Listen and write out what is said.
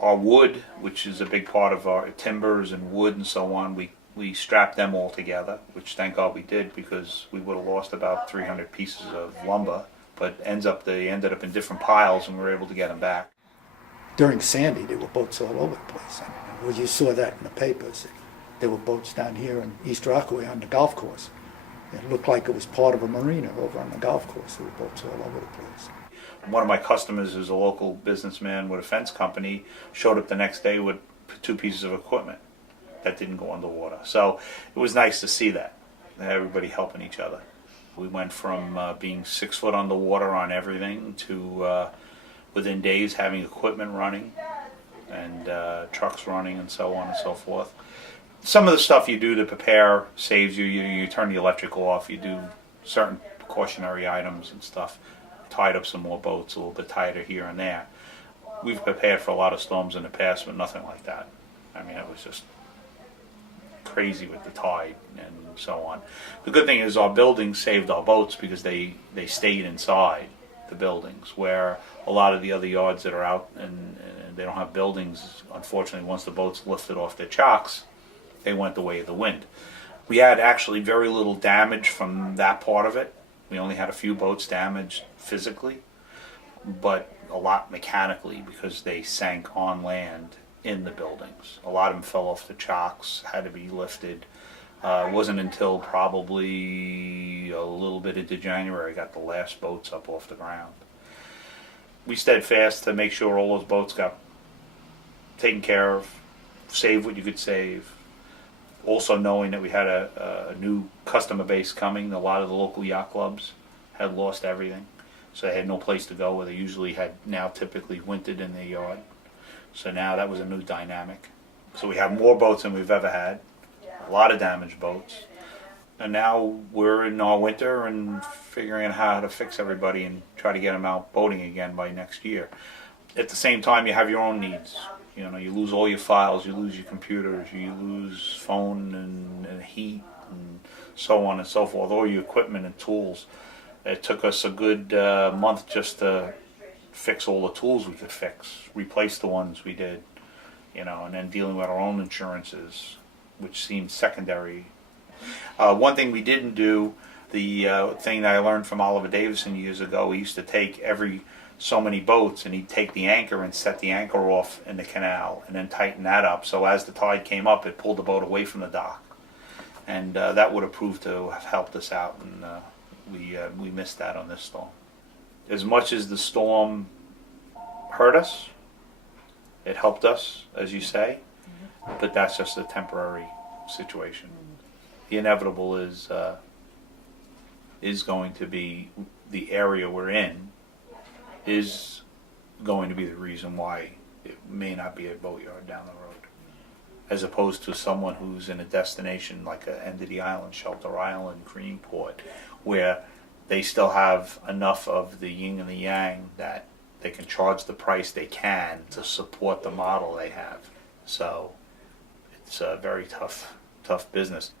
Our wood, which is a big part of our timbers and wood and so on, we strapped them all together, which thank God we did, because we would have lost about 300 pieces of lumber, but they ended up in different piles and we were able to get them back. During Sandy, there were boats all over the place. Well, you saw that in the papers. There were boats down here in East Rockaway on the golf course. It looked like it was part of a marina over on the golf course. There were boats all over the place. One of my customers, who's a local businessman with a fence company, showed up the next day with 2 pieces of equipment that didn't go underwater. So it was nice to see that, everybody helping each other. We went from being 6 foot underwater on everything to within days having equipment running and trucks running and so on and so forth. Some of the stuff you do to prepare saves you. You turn the electrical off, you do certain precautionary items and stuff. Tied up some more boats, a little bit tighter here and there. We've prepared for a lot of storms in the past, but nothing like that. I mean, it was just crazy with the tide and so on. The good thing is our buildings saved our boats because they stayed inside the buildings, where a lot of the other yards that are out and they don't have buildings, unfortunately, once the boats lifted off their chocks, they went the way of the wind. We had actually very little damage from that part of it. We only had a few boats damaged physically, but a lot mechanically because they sank on land in the buildings. A lot of them fell off the chocks, had to be lifted. It wasn't until probably a little bit into January I got the last boats up off the ground. We stayed fast to make sure all those boats got taken care of, save what you could save. Also knowing that we had a new customer base coming. A lot of the local yacht clubs had lost everything, so they had no place to go, where they usually had now typically wintered in their yard. So now that was a new dynamic. So we have more boats than we've ever had, a lot of damaged boats. And now we're in our winter and figuring out how to fix everybody and try to get them out boating again by next year. At the same time, you have your own needs. You know, you lose all your files, you lose your computers, you lose phone and heat and so on and so forth, all your equipment and tools. It took us a good month just to fix all the tools we could fix, replace the ones we did, you know, and then dealing with our own insurances, which seemed secondary. One thing we didn't do, the thing that I learned from Oliver Davison years ago, he used to take every so many boats and he'd take the anchor and set the anchor off in the canal and then tighten that up, so as the tide came up it pulled the boat away from the dock, and that would have proved to have helped us out, and we missed that on this storm. As much as the storm hurt us, it helped us, as you say, but that's just a temporary situation. The inevitable is going to be the area we're in is going to be the reason why it may not be a boatyard down the road, as opposed to someone who's in a destination like a end of the island, Shelter Island, Greenport, where they still have enough of the yin and the yang that they can charge the price they can to support the model they have. So it's a very tough business.